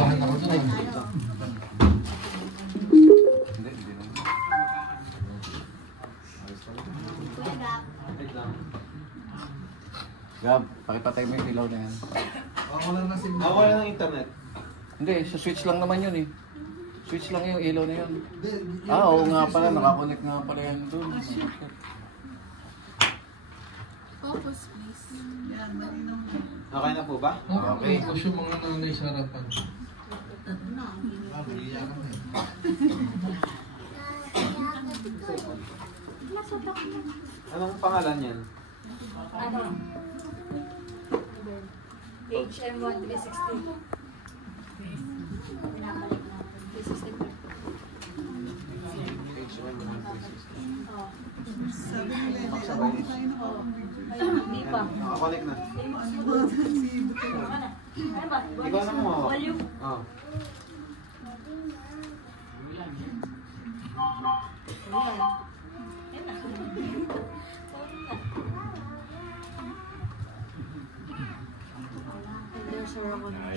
Kinabahan ako doon. Gab, pakipatay mo yung ilaw na yan. Ako lang ng internet. Hindi, sa switch lang naman yun eh. Switch lang yung ilaw na yun. Oo nga pala, nakakonect nga pala yan doon. Focus, please. Yan, malinaw. Okay na po ba? Okay, kasi yung mga nanay sa harapan. Anong pangalan yan? Ano? HM1360. Pinabalik na. 360. Sabi nila, hindi tayo Hindi pa. Nakakonect na. Ano ba? Ikaw na mo. Volume. Oo. Sure ako na.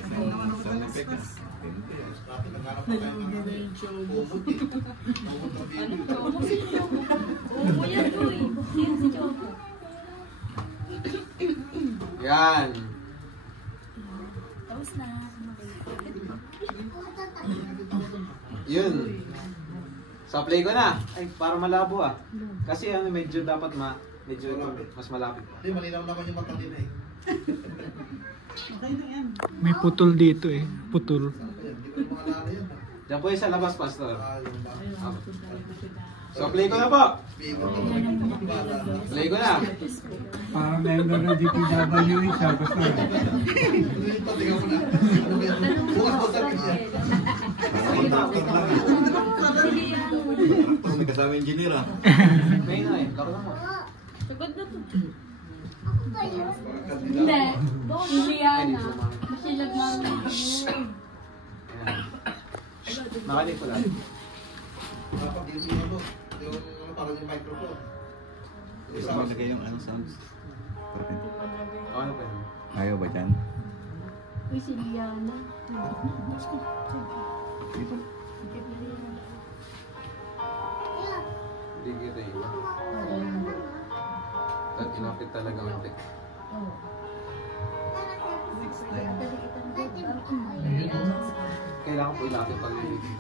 Yan. Tapos na. Yun. So play ko na. Ay, para malabo ah. Kasi ano, medyo dapat medyo mas malapit. Hindi, malinaw naman yung mata nila eh. May putol dito eh. Putol. Hindi ko mga lalo yan. Diyan po yung sa labas, Pastor. Yung ba? So play ko na po. Play ko na. Parang member ng DPW isa. Basta. Patigaw mo na. Ano ba yan? Bukas ko sabi niya. May kasama engineer ah. Play na eh. Laro na mo. Sagod na to. Hindi. Liliana. Masilag na lang. Nakalig ko lang. Dapat yung ano, yung parang yung microphone. Gusto mo lagay yung ano sounds? Ano pa yun? Ayaw ba dyan? Uy, si Liana. Hindi kita yun. At inapit talaga ang tek. Kailangan po ilapit pag nilipit.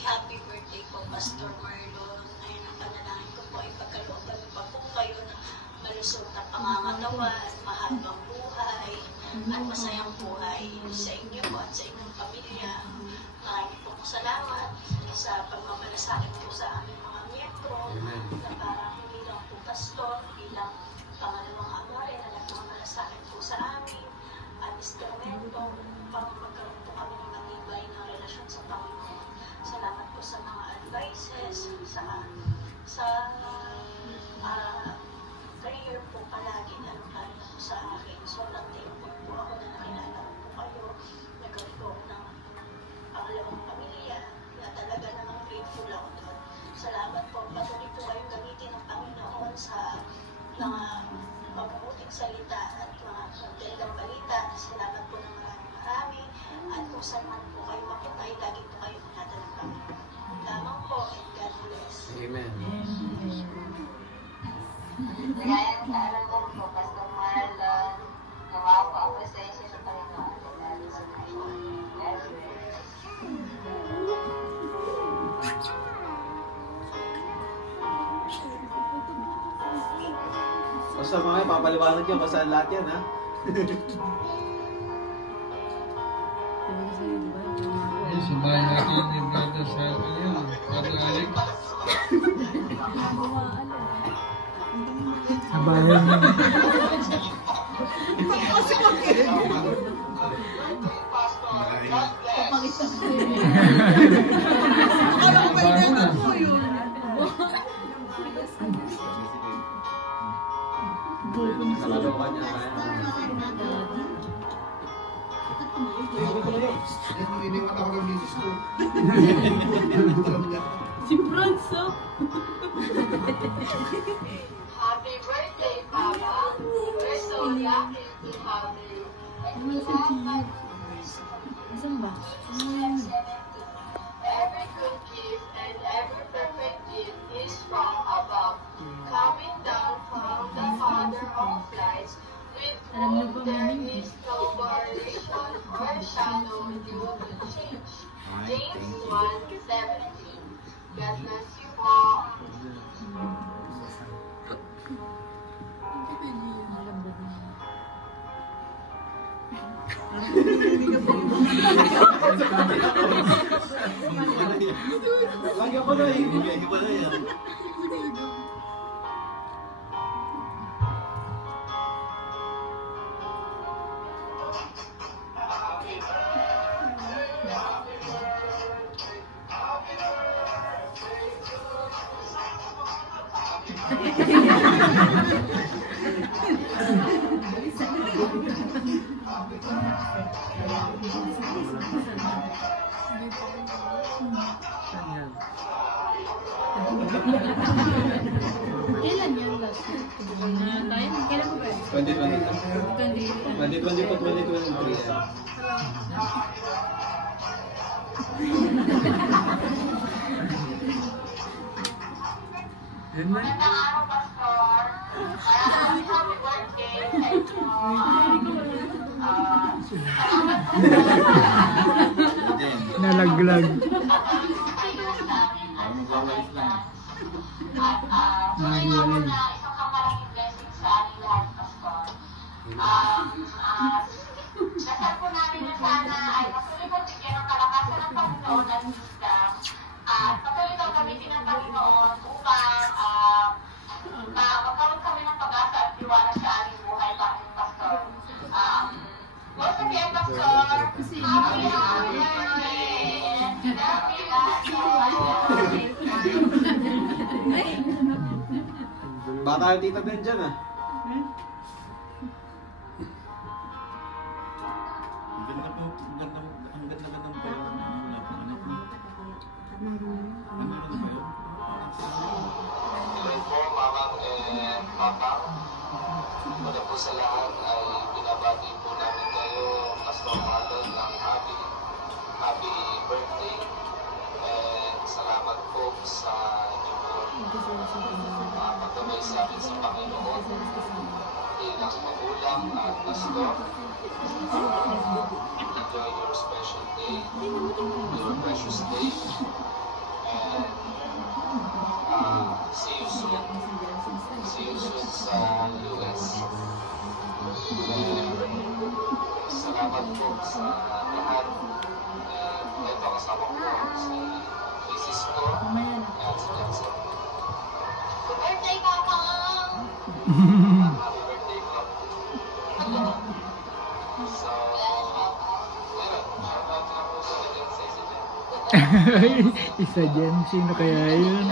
Happy birthday po, Pastor Marlon. Ngayon ang panalangin ko po ay pagkalooban pa po kayo ng malusog na pangangatawan at mahabang buhay at masayang buhay sa inyo at sa inyong pamilya. Maraming po salamat sa pagmamalasakit po sa aming mga miyembro na parang hindi lang po pastor, bilang pangalawang ama rin na nagmamalasakit po sa amin at instrumento upang magkaroon po kami ng matibay na relasyon sa Panginoon. Salamat po sa mga advices, sa prayer po palagi na lalo po sa akin. So, thankful po ako na nakilala ko po kayo. Nagkaroon po ako ng pangalawang pamilya na talaga namang grateful ako doon. Salamat po. Patuloy po kayong gamitin ng Panginoon sa mga mabubuting salita at mga magandang balita. Salamat po ng marami. At kung saan man po kayo mapunay, lagi po kayo manata ng Panginoon. Lamang po, and God bless. Amen. Kaya sa alam ko po, Pastor Marlon, nawawa po ang presensya sa Panginoon. Basta mga papaliwanag yan, basta lahat yan ha. Ayun, sumayin natin yung brother sa kanya. Brother Alex. Sabayan mo. Bago na. Nakalawa niya ba yan? Yan yung iniwan ako ng misis ko. Si Bronzo. Happy birthday, Papa. We're so lucky to have you. Asan ba? Every good gift and every perfect gift is from above, coming down from the Father of lights, with whom there is no variation or shadow due to change. James 1:17. God bless you all. Lagi ako na eh. Kailan yan last year? Tayo? Kailan ba? 2022, 2023. Yan na. Araw, Pastor. Happy birthday sa inyo. Nalaglag. Isang kapalaking blessing sa ating lahat, Pastor. Dasal po namin na sana ay patuloy po bigyan ng kalakasan ng Panginoon at wisdom at patuloy daw gamitin ng Panginoon upang magkaroon kami ng pag-asa at tiwala sa aming buhay, Panginoon Pastor. Once again, Pastor, happy birthday! Happy birthday! Bata yung tita din dyan ah. Ang ganda po, ang ganda ng pala. Wala po anak mo. Ano ba yun? Hello po, mamang and papang. Una po sa lahat ay binabati po namin kayo, Pastor Marlon, ng happy birthday. And salamat po sa inyo po pagkabay sa amin sa Panginoon. Bilang magulang at pastor. Enjoy your special day, your precious day. And see you soon. See you soon sa US. Salamat po sa lahat. Ito kasama ko si Mrs. ko at si Jensen. Happy birthday, Papa! Happy birthday po. So, meron. Shoutout lang po sa Jensen. Isa dyan. Sino kaya yun?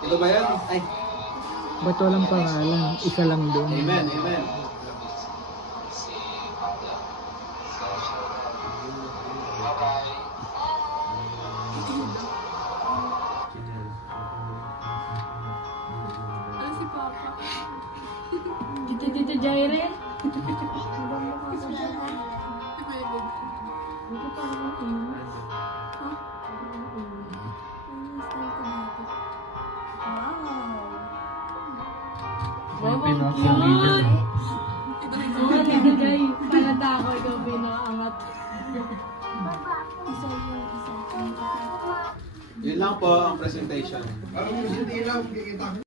Ito ba yan? Ay. Ba't walang pangalan? Isa lang doon. Amen, amen. Si Panda. So, bye-bye. Ano si Papa? Tito Jaire? May pinakabida. Oo, Tito Jay. Palata ako, ikaw pinakaangat. Yun lang po ang presentation. Parang hindi lang, kikita ko.